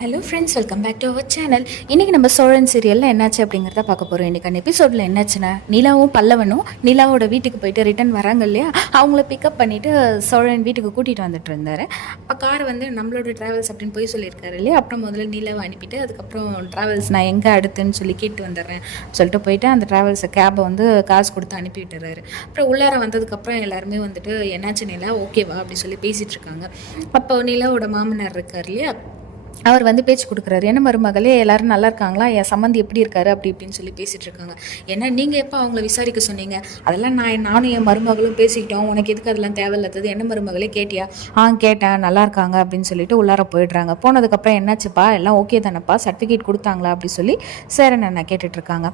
Hello friends welcome back to our channel இன்றைக்கி நம்ம சோழன் சீரியலில் என்னாச்சு அப்படிங்கிறத பார்க்க போகிறோம் இன்றைக்கான எபிசோடில் என்னாச்சுன்னா நிலாவும் பல்லவனும் நிலாவோட வீட்டுக்கு போயிட்டு ரிட்டர்ன் வராங்க இல்லையா? அவங்கள பிக்கப் பண்ணிவிட்டு சோழன் வீட்டுக்கு கூட்டிகிட்டு வந்துட்டு இருந்தார். அப்போ கார் வந்து நம்மளோட ட்ராவல்ஸ் அப்படின்னு போய் சொல்லியிருக்காரு இல்லையா? அப்புறம் முதல்ல நிலாவை அனுப்பிட்டு அதுக்கப்புறம் ட்ராவல்ஸ் நான் எங்கே அடுத்துன்னு சொல்லி கேட்டு வந்துடுறேன் சொல்லிட்டு போயிட்டு அந்த ட்ராவல்ஸை கேபை வந்து காசு கொடுத்து அனுப்பி விட்டுறாரு. அப்புறம் உள்ளார வந்ததுக்கப்புறம் எல்லாருமே வந்துட்டு என்னாச்சு நிலா? ஓகேவா அப்படி சொல்லி பேசிகிட்டு இருக்காங்க. அப்போ நிலாவோட மாமனார் இருக்கார் இல்லையா? அவர் வந்து பேச்சு கொடுக்குறாரு. என்ன மருமகளே எல்லாரும் நல்லா இருக்காங்களா? என் சம்மந்தி எப்படி இருக்காரு? அப்படி இப்படின்னு சொல்லி பேசிட்டு இருக்காங்க. ஏன்னா நீங்கள் எப்போ அவங்கள விசாரிக்க சொன்னீங்க? அதெல்லாம் நான் நானும் என் மருமகளும் பேசிக்கிட்டோம். உனக்கு எதுக்கு அதெல்லாம் தேவையில்லாதது? என்ன மருமகளே கேட்டியா? ஆ கேட்டேன். நல்லா இருக்காங்க. அப்படின்னு சொல்லிட்டு உள்ளார போயிடுறாங்க. போனதுக்கப்புறம் என்னாச்சுப்பா? எல்லாம் ஓகே தானேப்பா? சர்டிஃபிகேட் கொடுத்தாங்களா? அப்படி சொல்லி சேரன் அண்ணா கேட்டுட்டு இருக்காங்க.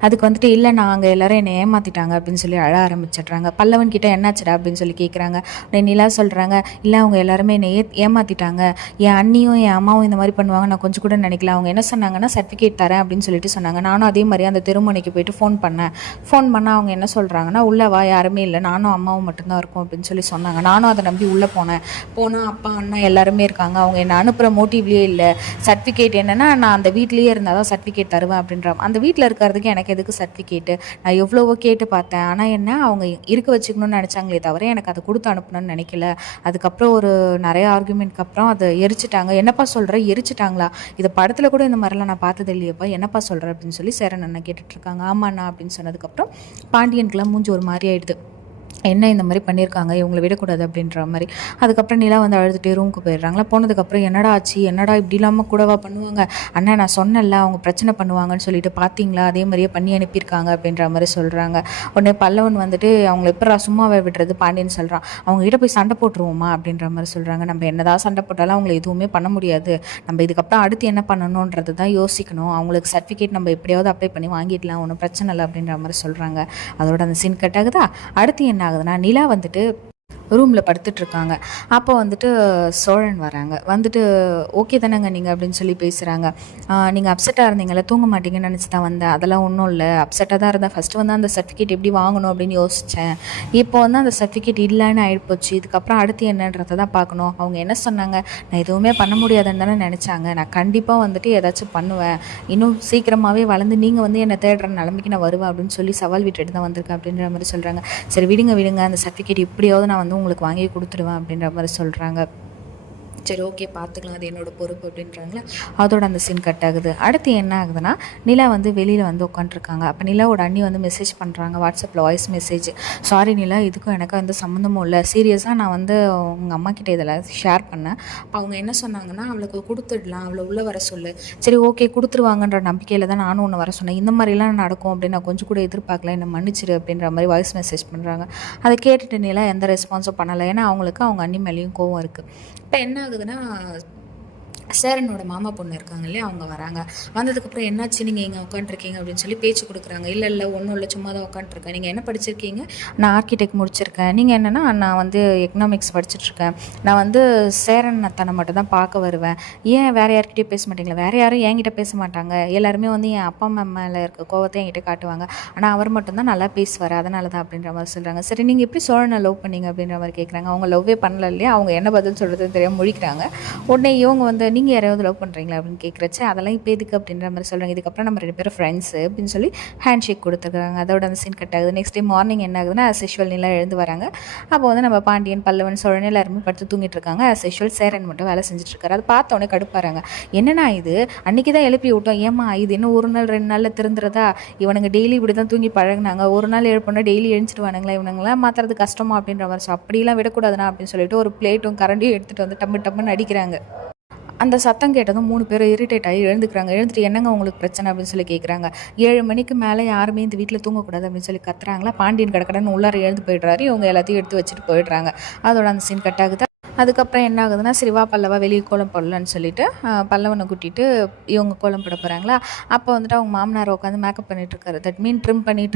அதுக்கு வந்துட்டு இல்லை நாங்கள் எல்லாரும் என்னை ஏமாத்திட்டாங்க அப்படின்னு சொல்லி அழ ஆரம்பிச்சிடுறாங்க. பல்லவன் கிட்ட என்னாச்சுடா அப்படின்னு சொல்லி கேட்குறாங்க உடனே நிலா சொல்கிறாங்க இல்லை அவங்க எல்லாருமே என்னை ஏ ஏமாத்திட்டாங்க. என் அண்ணியும் என் அம்மாவும் இந்த மாதிரி பண்ணுவாங்க. நான் கொஞ்சம் கூட நினைக்கல. அவங்க என்ன சொன்னாங்கன்னா சர்டிஃபிகேட் தரேன் அப்படின்னு சொல்லிட்டு சொன்னாங்க. நானும் அதே மாதிரி அந்த திருமணிக்கு போயிட்டு ஃபோன் பண்ணேன். ஃபோன் பண்ணால் அவங்க என்ன சொல்கிறாங்கன்னா உள்ளே வா யாருமே இல்லை. நானும் அம்மாவும் மட்டும்தான் இருக்கும் அப்படின்னு சொல்லி சொன்னாங்க. நானும் அதை நம்பி உள்ளே போனேன். போனால் அப்பா அண்ணா எல்லாருமே இருக்காங்க. அவங்க என்னை அனுப்புகிற மோட்டிவ்லேயே இல்லை. சர்டிஃபிகேட் என்னென்னா நான் அந்த வீட்லேயே இருந்தால் தான் சர்டிஃபிகேட் தருவேன் அப்படின்ற அந்த வீட்டில் இருக்கிறதுக்கு எனக்கு எதுக்கு சர்டிஃபிகேட்டு நான் எவ்வளவோ கேட்டு பார்த்தேன். ஆனால் என்ன அவங்க இருக்க வச்சுக்கணும்னு நினச்சாங்களே தவிர எனக்கு அதை கொடுத்து அனுப்பணும்னு நினைக்கல. அதுக்கப்புறம் ஒரு நிறைய ஆர்குமெண்ட்க்கு அப்புறம் அதை எரிச்சிட்டாங்க. என்னப்பா சொல்கிற எரிச்சிட்டாங்களா? இதை படத்தில் கூட இந்த மாதிரிலாம் நான் பார்த்தது இல்லையப்பா. என்னப்பா சொல்கிற அப்படின்னு சொல்லி சேரன் அண்ணா கேட்டுட்ருக்காங்க ஆமாண்ணா அப்படின்னு சொன்னதுக்கப்புறம் பாண்டியனுக்குலாம் மூஞ்சி ஒரு மாதிரி ஆயிடுது. என்ன இந்த மாதிரி பண்ணியிருக்காங்க? இவங்களை விடக்கூடாது அப்படின்ற மாதிரி. அதுக்கப்புறம் நிலா வந்து அழுதுகிட்டே ரூமுக்கு போயிடுறாங்களா? போனதுக்கப்புறம் என்னடா ஆச்சு? என்னடா இப்படி இல்லாமல் கூடவா பண்ணுவாங்க? அண்ணா நான் சொன்னேன்ல அவங்க பிரச்சனை பண்ணுவாங்கன்னு சொல்லிட்டு பார்த்தீங்களா அதே மாதிரியே பண்ணி அனுப்பியிருக்காங்க அப்படின்ற மாதிரி சொல்கிறாங்க உடனே பல்லவன் வந்துட்டு அவங்கள எப்படா சும்மாவே விடுறது? பாண்டியன் சொல்கிறான் அவங்க கிட்ட போய் சண்டை போட்டுருவோமா? அப்படின்ற மாதிரி சொல்கிறாங்க நம்ம என்னதான் சண்டை போட்டாலும் அவங்கள எதுவுமே பண்ண முடியாது. நம்ம இதுக்கப்புறம் அடுத்து என்ன பண்ணணுன்றது தான் யோசிக்கணும். அவங்களுக்கு சர்டிஃபிகேட் நம்ம எப்படியாவது அப்ளை பண்ணி வாங்கிடலாம். ஒன்றும் பிரச்சனை இல்லை அப்படின்ற மாதிரி சொல்கிறாங்க அதோட அந்த சீன் கட் ஆகுதா? அடுத்து என்ன ஆகுதுன்னா நிலா வந்துட்டு ரூமில் படுத்துட்ருக்காங்க. அப்போ வந்துட்டு சோழன் வராங்க. வந்துட்டு ஓகே தானேங்க நீங்கள் அப்படின்னு சொல்லி பேசுகிறாங்க நீங்கள் அப்செட்டாக இருந்தீங்களே தூங்க மாட்டீங்கன்னு நினச்சி தான் வந்தேன். அதெல்லாம் ஒன்றும் இல்லை. அப்செட்டாக தான் இருந்தேன். ஃபஸ்ட்டு வந்து அந்த சர்டிஃபிகேட் எப்படி வாங்கணும் அப்படின்னு யோசித்தேன் இப்போ வந்து அந்த சர்டிஃபிகேட் இல்லைன்னு ஆயிடுப்போச்சு இதுக்கப்புறம் அடுத்து என்னன்றதை தான் பார்க்கணும். அவங்க என்ன சொன்னாங்க? நான் எதுவுமே பண்ண முடியாதுன்னு தானே நினச்சாங்க. நான் கண்டிப்பாக வந்துட்டு ஏதாச்சும் பண்ணுவேன். இன்னும் சீக்கிரமாகவே வளர்ந்து நீங்கள் வந்து என்னை தேடுற நிலைமைக்கு நான் வருவேன் அப்படின்னு சொல்லி சவால் விட்டுட்டு தான் வந்திருக்கேன் அப்படின்ற மாதிரி சொல்கிறாங்க சரி விடுங்க விடுங்க. அந்த சர்டிஃபிகேட் எப்படியாவது நான் வந்து உங்களுக்கு வாங்கி கொடுத்துருவேன் அப்படின்ற மாதிரி சொல்கிறாங்க சரி ஓகே பார்த்துக்கலாம் அது என்னோட பொறுப்பு அப்படின்றாங்களா அதோட அந்த சீன் கட் ஆகுது. அடுத்து என்ன ஆகுதுன்னா நிலா வந்து வெளியில் வந்து உட்காந்துருக்காங்க அப்போ நிலாவோட அண்ணி வந்து மெசேஜ் பண்ணுறாங்க வாட்ஸ்அப்பில் வாய்ஸ் மெசேஜ் சாரி நிலா இதுக்கும் எனக்கு எந்த சம்மந்தமும் இல்லை. சீரியஸாக நான் வந்து உங்கள் அம்மா கிட்டே இதில் ஷேர் பண்ணேன். அப்போ அவங்க என்ன சொன்னாங்கன்னா அவளுக்கு கொடுத்துடலாம் அவளை உள்ளே வர சொல்லு. சரி ஓகே கொடுத்துருவாங்கன்ற நம்பிக்கையில் தான் நானும் ஒன்று வர சொன்னேன். இந்த மாதிரிலாம் நடக்கும் அப்படின்னு நான் கொஞ்சம் கூட எதிர்பார்க்கல. என்னை மன்னிச்சிரு அப்படின்ற மாதிரி வாய்ஸ் மெசேஜ் பண்ணுறாங்க அதை கேட்டுட்டு நிலா எந்த ரெஸ்பான்ஸும் பண்ணலை. ஏன்னா அவங்களுக்கு அவங்க அண்ணி மேலேயும் கோவம் இருக்குது இப்போ என்ன ஆகுதுன்னா சேரனோட மாமா பொண்ணு இருக்காங்க இல்லையா அவங்க வராங்க. வந்ததுக்கப்புறம் என்னாச்சு? நீங்கள் இங்கே உட்காந்துருக்கீங்க அப்படின்னு சொல்லி பேச்சு கொடுக்குறாங்க. இல்லை இல்லை ஒன்றும் இல்லை சும்மா தான் உட்காந்துருக்கேன் நீங்கள் என்ன படிச்சிருக்கீங்க? நான் ஆர்கிடெக்ட் முடிச்சிருக்கேன். நீங்கள் என்னென்னா நான் வந்து எக்கனாமிக்ஸ் படிச்சுட்ருக்கேன். நான் வந்து சேரன் அத்தனை மட்டும் தான் பார்க்க வருவேன். ஏன் வேறு யார்கிட்டயும் பேச மாட்டீங்களா? வேறு யாரும் என்கிட்ட பேச மாட்டாங்க. எல்லாருமே வந்து என் அப்பா அம்மா மேலே இருக்க கோவத்தை என்கிட்ட காட்டுவாங்க. ஆனால் அவர் மட்டும்தான் நல்லா பேசுவார். அதனால தான் அப்படின்ற மாதிரி சொல்கிறாங்க சரி நீங்கள் எப்படி சோழனை லவ் பண்ணீங்க அப்படின்ற மாதிரி கேட்குறாங்க அவங்க லவ்வே பண்ணல இல்லையா? அவங்க என்ன பதில் சொல்கிறதுன்னு தெரியாமல் முழிக்கிறாங்க. உடனே இவங்க வந்து நீங்கள் யாராவது லவ் பண்ணுறீங்களா அப்படின்னு கேட்குறச்சு அதெல்லாம் இப்போ எதுக்கு அப்படின்ற மாதிரி சொல்கிறாங்க இதுக்கப்புறம் நம்ம ரெண்டு பேரும் ஃப்ரெண்ட்ஸு அப்படின்னு சொல்லி ஹேண்ட் ஷேக் கொடுத்துருக்காங்க அதோட அந்த சீன் கட் ஆகுது. நெக்ஸ்ட் டே மார்னிங் என்ன ஆகுதுன்னா as usual நிலா எழுந்து வராங்க. அப்போ வந்து நம்ம பாண்டியன் பல்லவன் சோழன் எல்லாருமே படுத்து தூங்கிட்டு இருக்காங்க. As சேரன் மட்டும் வேலை செஞ்சுட்ருக்காரு அதை பார்த்தோன்னே கடுப்பாராங்க என்னென்னா என்னண்ணா இது? அன்றைக்கி தான் எழுப்பி விட்டோம். ஏமா இது? இன்னும் ஒரு நாள் ரெண்டு நாளில் திருந்துறதா இவனுங்க டெய்லி இப்படி தான் தூங்கி பழகுனாங்க. ஒரு நாள் எழுப்பணும் டெய்லி எழுந்துட்டுவானுங்களா இவனுங்களாம் மாற்றுறது கஷ்டமா? அப்படின்ற மாதிரி ஸோ அப்படிலாம் விடக்கூடாதுண்ணா அப்படின்னு சொல்லிட்டு ஒரு பிளேட்டும் கரண்டியும் எடுத்துகிட்டு வந்து டம்மு டம்முன்னு அடிக்கிறாங்க. அந்த சத்தம் கேட்டதும் மூணு பேரும் இரிட்டேட் ஆகி எழுந்துக்கிறாங்க. எழுந்துட்டு என்னங்க உங்களுக்கு பிரச்சனை? அப்படின்னு சொல்லி கேட்குறாங்க ஏழு மணிக்கு மேலே யாருமே இந்த வீட்டில் தூங்கக்கூடாது அப்படின்னு சொல்லி கத்துறாங்களா? பாண்டியன் கடக்கடன்னு உள்ளார எழுந்து போயிடுறாரு. இவங்க எல்லாத்தையும் எடுத்து வச்சுட்டு போயிடுறாங்க. அதோட அந்த சீன் கட் ஆகுது. அதுக்கப்புறம் என்ன ஆகுதுன்னா சரி வா பல்லவா வெளியே கோலம் போடலான்னு சொல்லிட்டு பல்லவனை கூட்டிகிட்டு இவங்க கோலம் போட போகிறாங்களா அப்போ வந்துட்டு அவங்க மாமனார் உட்காந்து மேக்கப் பண்ணிகிட்ருக்காரு தட் மீன் ட்ரிம் பண்ணிட்டு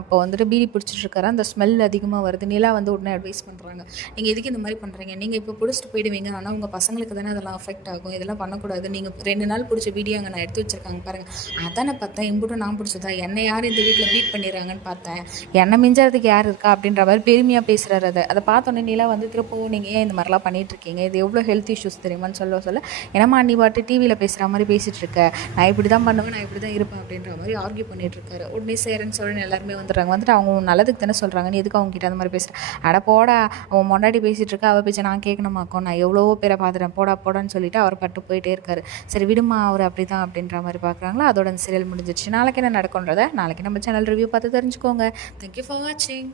அப்போ வந்துட்டு பீடி பிடிச்சிட்ருக்காரு அந்த ஸ்மெல் அதிகமாக வருது. நிலா வந்து உடனே அட்வைஸ் பண்ணுறாங்க நீங்கள் எதுக்கு இந்த மாதிரி பண்ணுறீங்க நீங்கள் இப்போ பிடிச்சிட்டு போயிடுவீங்க. ஆனால் உங்கள் பசங்களுக்கு தானே அதெல்லாம் அஃபெக்ட் ஆகும். இதெல்லாம் பண்ணக்கூடாது. நீங்கள் ரெண்டு நாள் பிடிச்ச வீடியோ அங்கே நான் எடுத்து வச்சிருக்காங்க பாருங்கள் அதானே பார்த்தேன். இம்புட்டும் நான் பிடிச்சதா? என்னை யார் இந்த வீட்டில் பீட் பண்ணிடுறாங்கன்னு பார்த்தேன். என்னை மிஞ்சறதுக்கு யார் இருக்கா? அப்படின்ற மாதிரி பெருமையாக பேசுகிறாரு அதை. அதை பார்த்தோன்னே நிலா வந்து திருப்பவும் நீங்கள் ஏன் இந்த மாதிரிலாம் இதெல்லாம் பண்ணிகிட்ருக்கீங்க இருக்கீங்க இது எவ்வளோ ஹெல்த் இஷ்யூஸ் தெரியுமான்னு சொல்ல சொல்ல என்னம்மா நீ பாட்டு டிவியில் பேசுகிற மாதிரி பேசிகிட்டு இருக்க நான் இப்படி தான் பண்ணுவேன் நான் இப்படி தான் இருப்பேன் அப்படின்ற மாதிரி ஆர்கியூ பண்ணிகிட்ருக்காரு உடனே சேரன்னு சோழன் எல்லாருமே வந்துடுறாங்க. வந்துட்டு அவங்க நல்லதுக்கு தானே சொல்கிறாங்க நீ எதுக்கு அவங்க கிட்ட அந்த மாதிரி பேசுகிறேன் அட போடா அவன் முன்னாடி பேசிகிட்டு இருக்கா அவள் பேச்சை நான் கேட்கணுமாக்கோ நான் எவ்வளவோ பேரை பார்த்துட்டேன் போடா போடான்னு சொல்லிட்டு அவர் பட்டு போயிட்டே இருக்காரு. சரி விடுமா அவர் அப்படி தான் அப்படின்ற மாதிரி பார்க்குறாங்களா அதோட அந்த சீரியல் முடிஞ்சிச்சு நாளைக்கு என்ன நடக்கும்ன்றதை நாளைக்கு நம்ம சேனல் ரிவ்யூ பார்த்து தெரிஞ்சுக்கோங்க. தேங்க்யூ ஃபார் வாட்சிங்